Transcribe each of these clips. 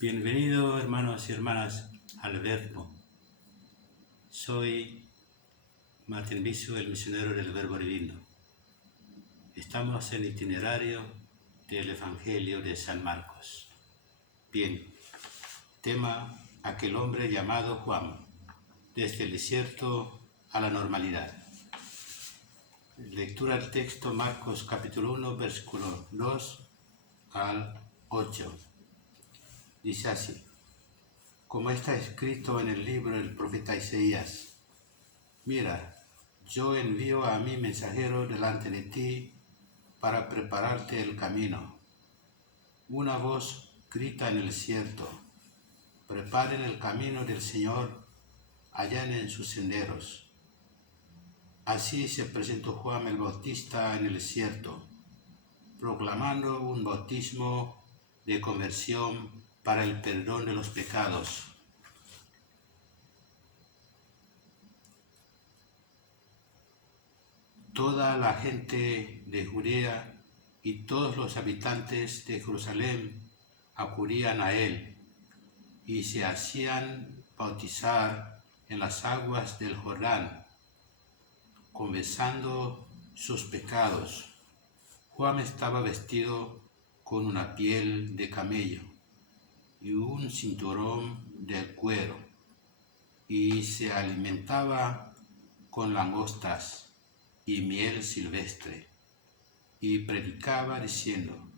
Bienvenidos hermanos y hermanas al Verbo. Soy Martín Viso, el misionero del Verbo Divino. Estamos en el itinerario del Evangelio de San Marcos. Bien, tema: aquel hombre llamado Juan, desde el desierto a la normalidad. Lectura del texto: Marcos capítulo 1, versículo 2 al 8. Dice así: como está escrito en el libro del profeta Isaías: mira, yo envío a mi mensajero delante de ti para prepararte el camino. Una voz grita en el desierto: preparen el camino del Señor, allanen sus senderos. Así se presentó Juan el Bautista en el desierto, proclamando un bautismo de conversión para el perdón de los pecados. Toda la gente de Judea y todos los habitantes de Jerusalén acudían a él y se hacían bautizar en las aguas del Jordán, confesando sus pecados. Juan estaba vestido con una piel de camello y un cinturón de cuero, y se alimentaba con langostas y miel silvestre, y predicaba diciendo: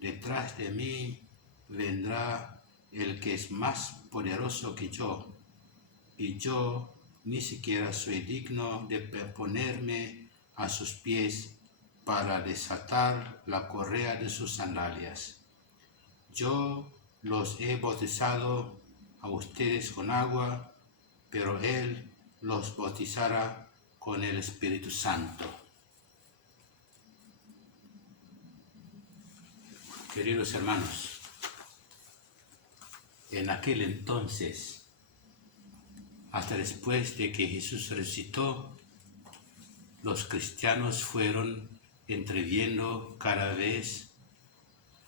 detrás de mí vendrá el que es más poderoso que yo, y yo ni siquiera soy digno de ponerme a sus pies para desatar la correa de sus sandalias. Yo los he bautizado a ustedes con agua, pero él los bautizará con el Espíritu Santo. Queridos hermanos, en aquel entonces, hasta después de que Jesús resucitó, los cristianos fueron entreviendo cada vez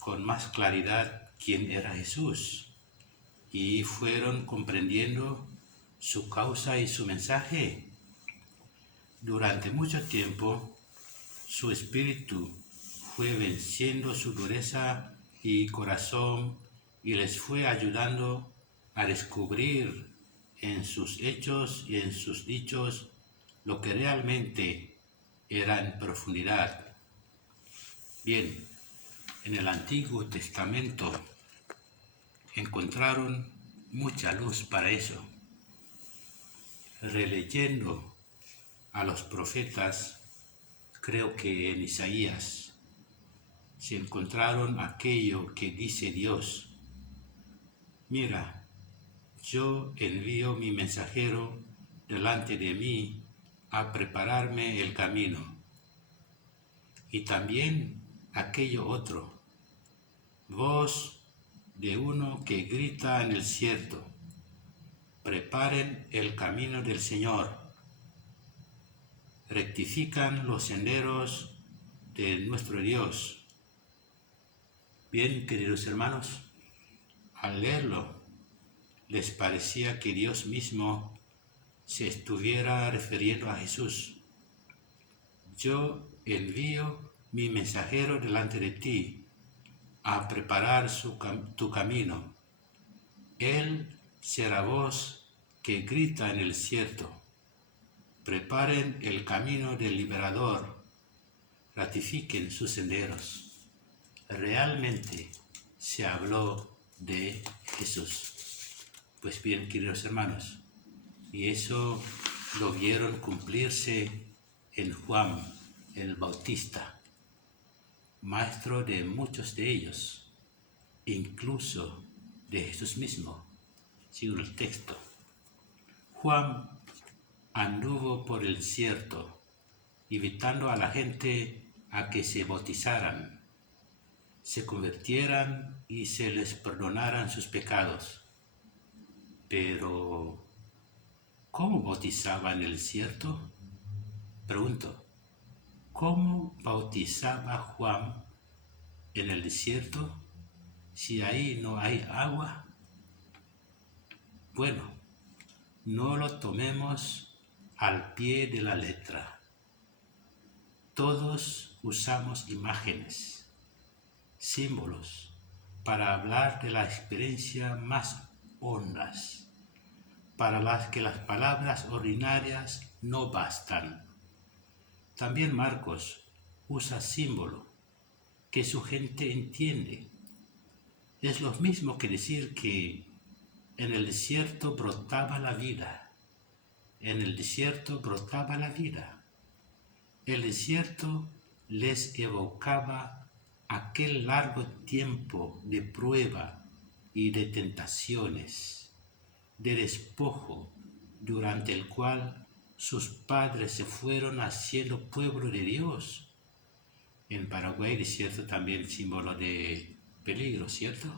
con más claridad quién era Jesús, y fueron comprendiendo su causa y su mensaje. Durante mucho tiempo, su espíritu fue venciendo su dureza y corazón, y les fue ayudando a descubrir en sus hechos y en sus dichos lo que realmente era en profundidad. Bien, en el Antiguo Testamento encontraron mucha luz para eso. Releyendo a los profetas, creo que en Isaías se encontraron aquello que dice Dios: mira, yo envío mi mensajero delante de mí a prepararme el camino. Y también aquello otro: voz de uno que grita en el desierto: preparen el camino del Señor, rectifican los senderos de nuestro Dios. Bien, queridos hermanos, al leerlo, les parecía que Dios mismo se estuviera refiriendo a Jesús. Yo envío mi mensajero delante de ti a preparar tu camino. Él será voz que grita en el desierto: preparen el camino del liberador, ratifiquen sus senderos. Realmente se habló de Jesús. Pues bien, queridos hermanos, y eso lo vieron cumplirse en Juan el Bautista, maestro de muchos de ellos, incluso de Jesús mismo, según el texto. Juan anduvo por el desierto, invitando a la gente a que se bautizaran, se convirtieran y se les perdonaran sus pecados. Pero, ¿cómo bautizaba en el desierto? Pregunto, ¿cómo bautizaba Juan en el desierto? si ahí no hay agua, bueno, no lo tomemos al pie de la letra. Todos usamos imágenes, símbolos, para hablar de la experiencia más hondas, para las que las palabras ordinarias no bastan. También Marcos usa símbolo que su gente entiende. Es lo mismo que decir que en el desierto brotaba la vida. En el desierto brotaba la vida. El desierto les evocaba aquel largo tiempo de prueba y de tentaciones, de despojo, durante el cual sus padres se fueron haciendo pueblo de Dios. En Paraguay, desierto también símbolo de peligro, ¿cierto?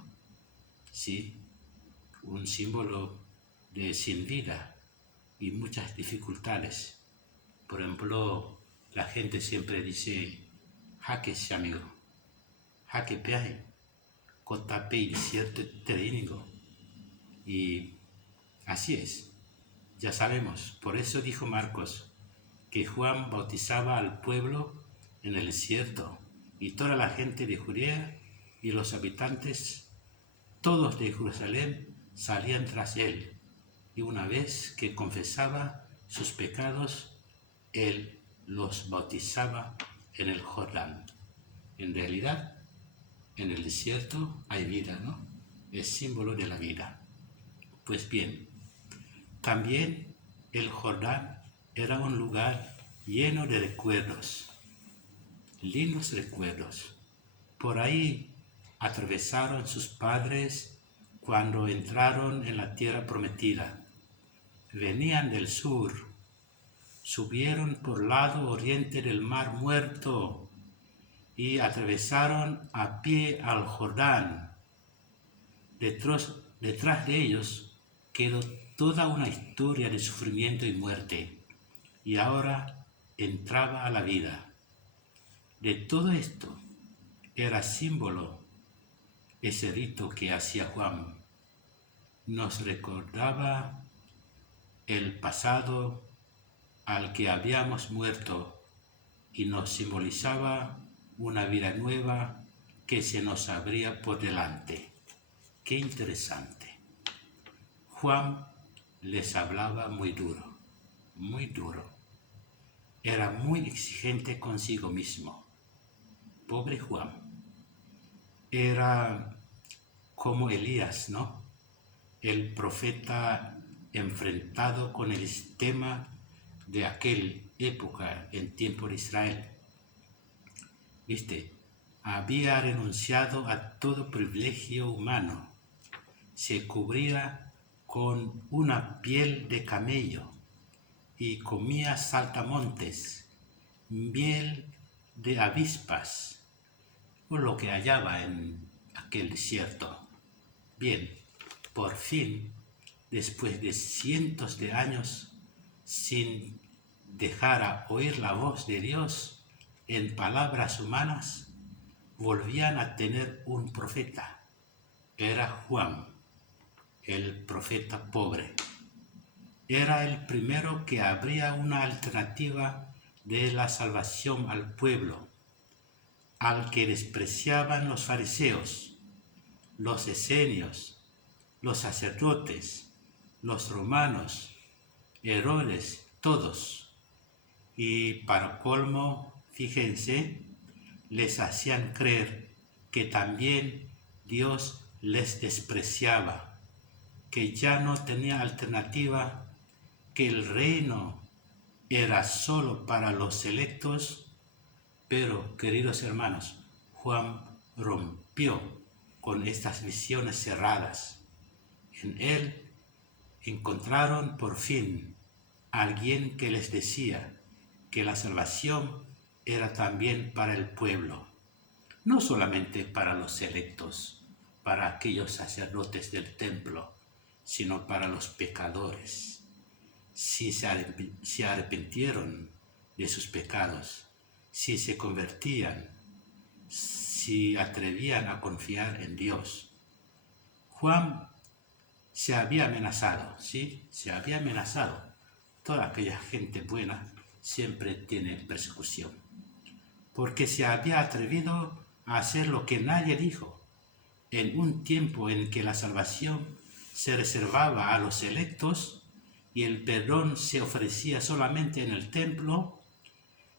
Sí, un símbolo de sin vida y muchas dificultades. Por ejemplo, la gente siempre dice, jaque amigo, jaque peaje, cotape y desierto técnico. Y así es, ya sabemos. Por eso dijo Marcos que Juan bautizaba al pueblo en el desierto y toda la gente de Judea y los habitantes, todos de Jerusalén, salían tras él. Y una vez que confesaba sus pecados, él los bautizaba en el Jordán. En realidad, en el desierto hay vida, ¿no? Es símbolo de la vida. Pues bien, también el Jordán era un lugar lleno de recuerdos, lindos recuerdos. Por ahí atravesaron sus padres cuando entraron en la tierra prometida. Venían del sur, subieron por lado oriente del Mar Muerto y atravesaron a pie al Jordán. Detrás de ellos quedó toda una historia de sufrimiento y muerte, y ahora entraba a la vida. De todo esto era símbolo ese rito que hacía Juan. Nos recordaba el pasado al que habíamos muerto y nos simbolizaba una vida nueva que se nos abría por delante. Qué interesante. Juan les hablaba muy duro, muy duro. Era muy exigente consigo mismo. Pobre Juan. Era como Elías, ¿no? El profeta enfrentado con el sistema de aquella época en tiempo de Israel. ¿Viste? Había renunciado a todo privilegio humano. Se cubría con una piel de camello y comía saltamontes, miel de avispas, o lo que hallaba en aquel desierto. Bien, por fin, después de cientos de años sin dejar a oír la voz de Dios en palabras humanas, volvían a tener un profeta. Era Juan, el profeta pobre. Era el primero que abría una alternativa de la salvación al pueblo, al que despreciaban los fariseos, los esenios, los sacerdotes, los romanos, Herodes, todos. Y para colmo, fíjense, les hacían creer que también Dios les despreciaba, que ya no tenía alternativa, que el reino era solo para los selectos. Pero, queridos hermanos, Juan rompió con estas visiones cerradas. En él encontraron por fin a alguien que les decía que la salvación era también para el pueblo, no solamente para los selectos, para aquellos sacerdotes del templo, sino para los pecadores. Si se arrepintieron de sus pecados, si se convertían, si atrevían a confiar en Dios. Juan se había amenazado, ¿sí? Se había amenazado. Toda aquella gente buena siempre tiene persecución, porque se había atrevido a hacer lo que nadie dijo, en un tiempo en que la salvación se reservaba a los electos y el perdón se ofrecía solamente en el templo,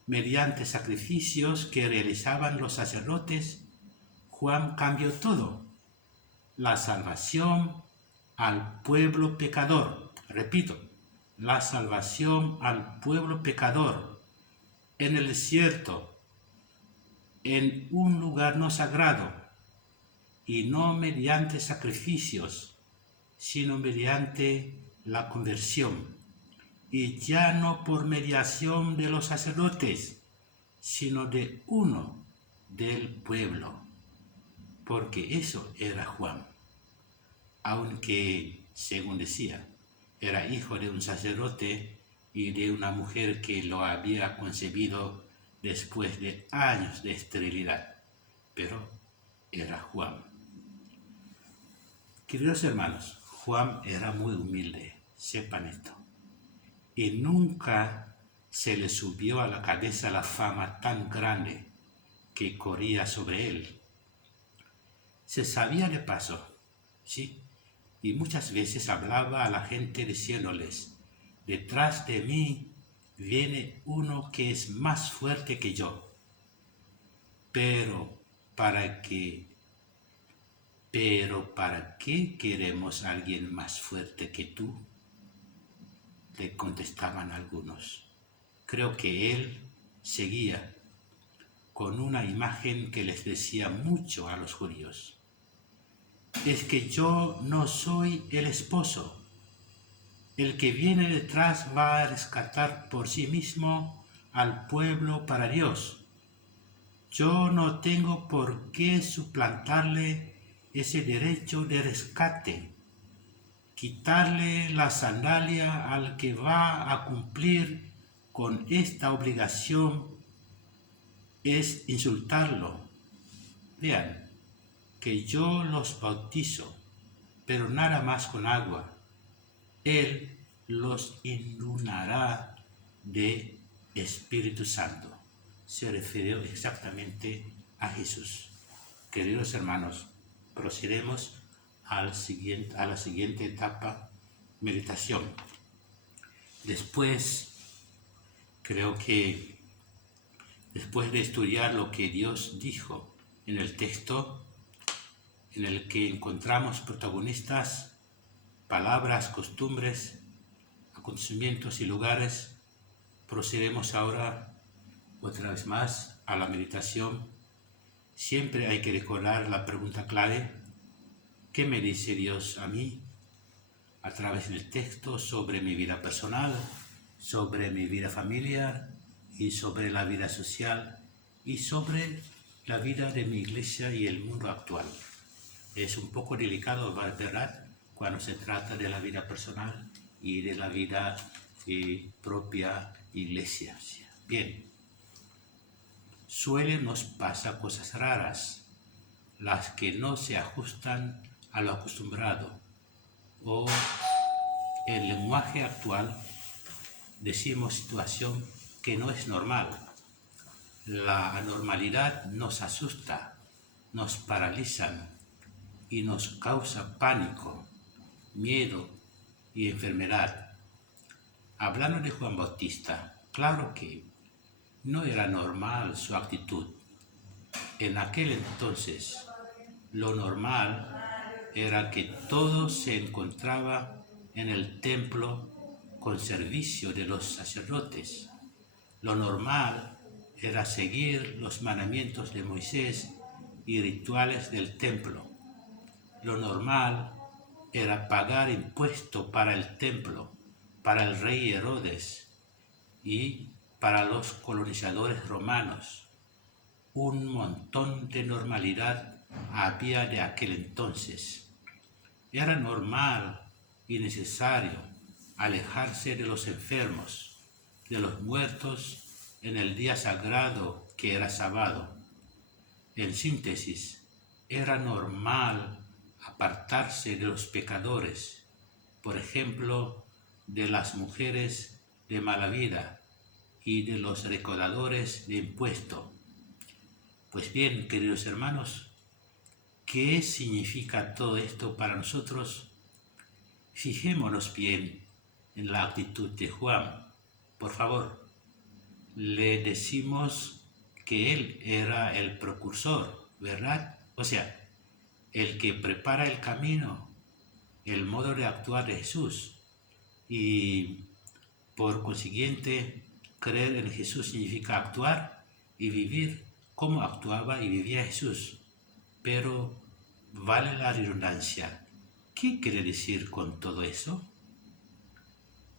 mediante sacrificios que realizaban los sacerdotes. Juan cambió todo. La salvación al pueblo pecador. Repito, la salvación al pueblo pecador en el desierto, en un lugar no sagrado, y no mediante sacrificios, sino mediante la conversión, y ya no por mediación de los sacerdotes, sino de uno del pueblo, porque eso era Juan, aunque, según decía, era hijo de un sacerdote y de una mujer que lo había concebido después de años de esterilidad, pero era Juan. Queridos hermanos, Juan era muy humilde, sepan esto, y nunca se le subió a la cabeza la fama tan grande que corría sobre él. Se sabía de paso, sí, y muchas veces hablaba a la gente diciéndoles: detrás de mí viene uno que es más fuerte que yo. Pero ¿para qué queremos a alguien más fuerte que tú?, le contestaban algunos. Creo que él seguía con una imagen que les decía mucho a los judíos: es que yo no soy el esposo. El que viene detrás va a rescatar por sí mismo al pueblo para Dios. Yo no tengo por qué suplantarle ese derecho de rescate. Quitarle la sandalia al que va a cumplir con esta obligación es insultarlo. Vean que yo los bautizo, pero nada más con agua. Él los inundará de Espíritu Santo. Se refirió exactamente a Jesús. Queridos hermanos, procedemos a la siguiente etapa: meditación. Creo que después de estudiar lo que Dios dijo en el texto, en el que encontramos protagonistas, palabras, costumbres, acontecimientos y lugares, procedemos ahora otra vez más a la meditación. Siempre hay que recordar la pregunta clave: ¿qué me dice Dios a mí a través del texto sobre mi vida personal, sobre mi vida familiar y sobre la vida social y sobre la vida de mi iglesia y el mundo actual? Es un poco delicado, ¿verdad?, cuando se trata de la vida personal y de la vida propia iglesia. Bien, nos pasa cosas raras, las que no se ajustan a lo acostumbrado, o en lenguaje actual decimos situación que no es normal. La anormalidad nos asusta, nos paraliza y nos causa pánico, miedo y enfermedad. Hablando de Juan Bautista, claro que no era normal su actitud. En aquel entonces, lo normal era que todo se encontraba en el templo con servicio de los sacerdotes. Lo normal era seguir los mandamientos de Moisés y rituales del templo. Lo normal era pagar impuesto para el templo, para el rey Herodes y para los colonizadores romanos. Un montón de normalidad había de aquel entonces. Era normal y necesario alejarse de los enfermos, de los muertos en el día sagrado que era sábado. En síntesis, era normal apartarse de los pecadores, por ejemplo, de las mujeres de mala vida y de los recaudadores de impuestos. Pues bien, queridos hermanos, ¿qué significa todo esto para nosotros? Fijémonos bien en la actitud de Juan. Por favor, le decimos que él era el precursor, ¿verdad? O sea, el que prepara el camino, el modo de actuar de Jesús. Y por consiguiente, creer en Jesús significa actuar y vivir como actuaba y vivía Jesús. Pero vale la redundancia. ¿Qué quiere decir con todo eso?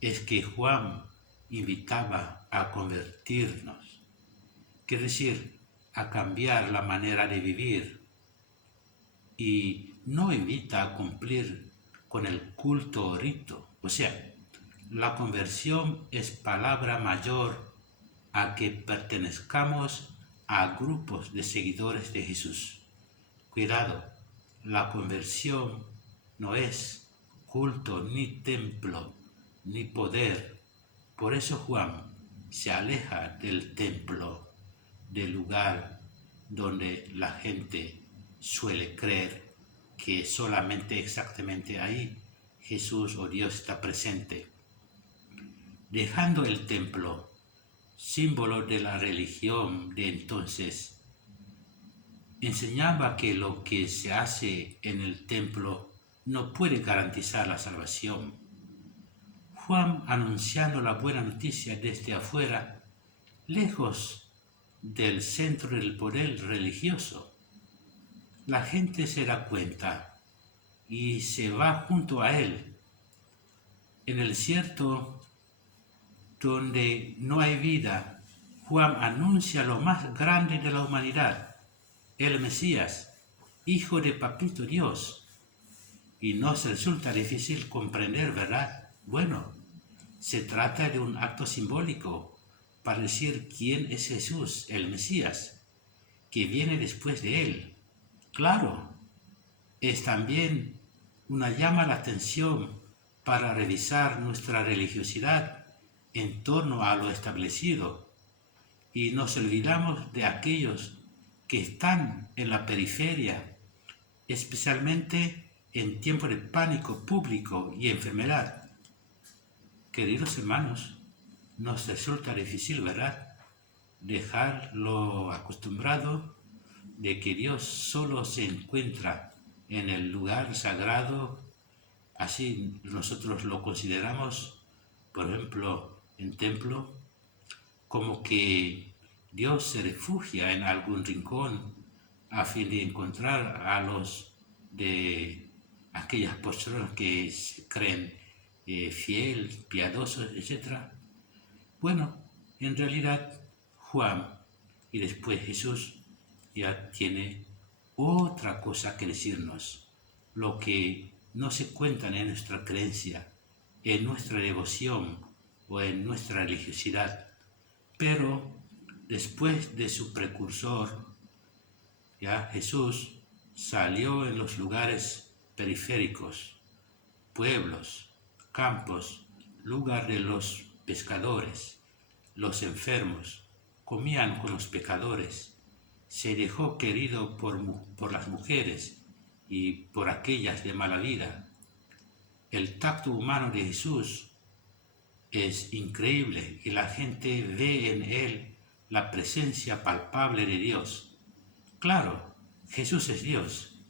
Es que Juan invitaba a convertirnos, quiere decir, a cambiar la manera de vivir, y no invita a cumplir con el culto o rito. O sea, la conversión es palabra mayor a que pertenezcamos a grupos de seguidores de Jesús. Cuidado, la conversión no es culto, ni templo, ni poder. Por eso Juan se aleja del templo, del lugar donde la gente suele creer que solamente exactamente ahí Jesús o Dios está presente. Dejando el templo, símbolo de la religión de entonces, enseñaba que lo que se hace en el templo no puede garantizar la salvación. Juan, anunciando la buena noticia desde afuera, lejos del centro del poder religioso, la gente se da cuenta y se va junto a él. En el desierto, donde no hay vida, Juan anuncia lo más grande de la humanidad, el Mesías, hijo de Papito Dios. Y nos resulta difícil comprender, ¿verdad? Bueno, se trata de un acto simbólico para decir quién es Jesús, el Mesías, que viene después de él. Claro, es también una llama a la atención para revisar nuestra religiosidad en torno a lo establecido, y nos olvidamos de aquellos que están en la periferia, especialmente en tiempo de pánico público y enfermedad. Queridos hermanos, nos resulta difícil, ¿verdad?, dejar lo acostumbrado de que Dios solo se encuentra en el lugar sagrado. Así nosotros lo consideramos, por ejemplo, en templo, como que Dios se refugia en algún rincón a fin de encontrar a los de aquellas personas que se creen fiel, piadosos, etc. Bueno, en realidad Juan y después Jesús ya tiene otra cosa que decirnos, lo que no se cuentan en nuestra creencia, en nuestra devoción o en nuestra religiosidad. Pero después de su precursor, ya Jesús salió en los lugares periféricos, pueblos, campos, lugar de los pescadores, los enfermos, comían con los pecadores, se dejó querido por las mujeres y por aquellas de mala vida. El tacto humano de Jesús es increíble y la gente ve en él la presencia palpable de Dios. Claro, Jesús es Dios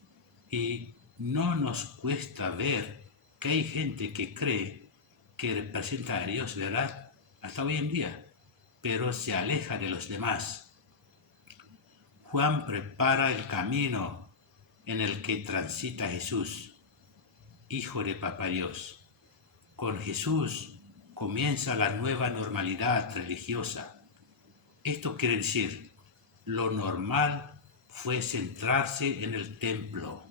y no nos cuesta ver que hay gente que cree que representa a Dios, ¿verdad?, hasta hoy en día, pero se aleja de los demás. Juan prepara el camino en el que transita Jesús, Hijo de Papá Dios. Con Jesús comienza la nueva normalidad religiosa. Esto quiere decir, lo normal fue centrarse en el templo,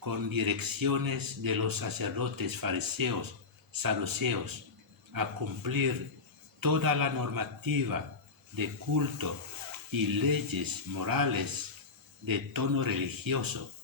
con direcciones de los sacerdotes fariseos, saduceos, a cumplir toda la normativa de culto y leyes morales de tono religioso.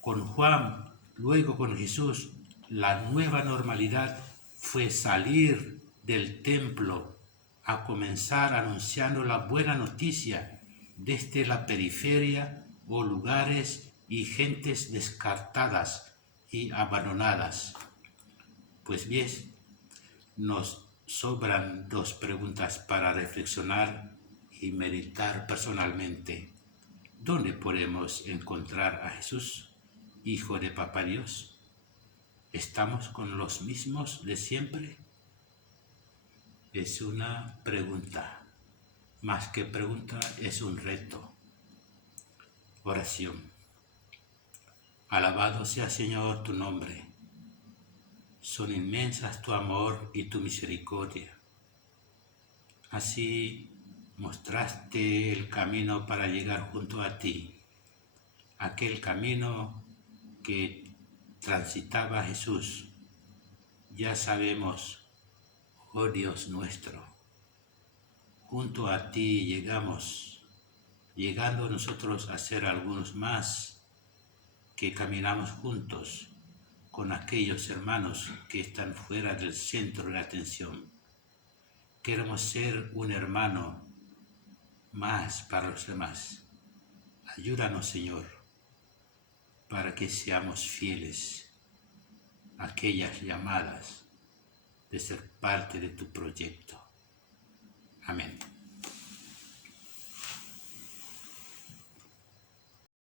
Con Juan, luego con Jesús, la nueva normalidad fue salir del templo a comenzar anunciando la buena noticia desde la periferia o lugares y gentes descartadas y abandonadas. Pues bien, nos sobran dos preguntas para reflexionar y meditar personalmente. ¿Dónde podemos encontrar a Jesús, Hijo de Papá Dios? ¿Estamos con los mismos de siempre? Es una pregunta. Más que pregunta, es un reto. Oración. Alabado sea, Señor, tu nombre. Son inmensas tu amor y tu misericordia. Así mostraste el camino para llegar junto a ti, aquel camino que transitaba Jesús. Ya sabemos, oh Dios nuestro, junto a ti llegando nosotros a ser algunos más que caminamos juntos con aquellos hermanos que están fuera del centro de la atención. Queremos ser un hermano más para los demás. Ayúdanos, Señor, para que seamos fieles a aquellas llamadas de ser parte de tu proyecto. Amén.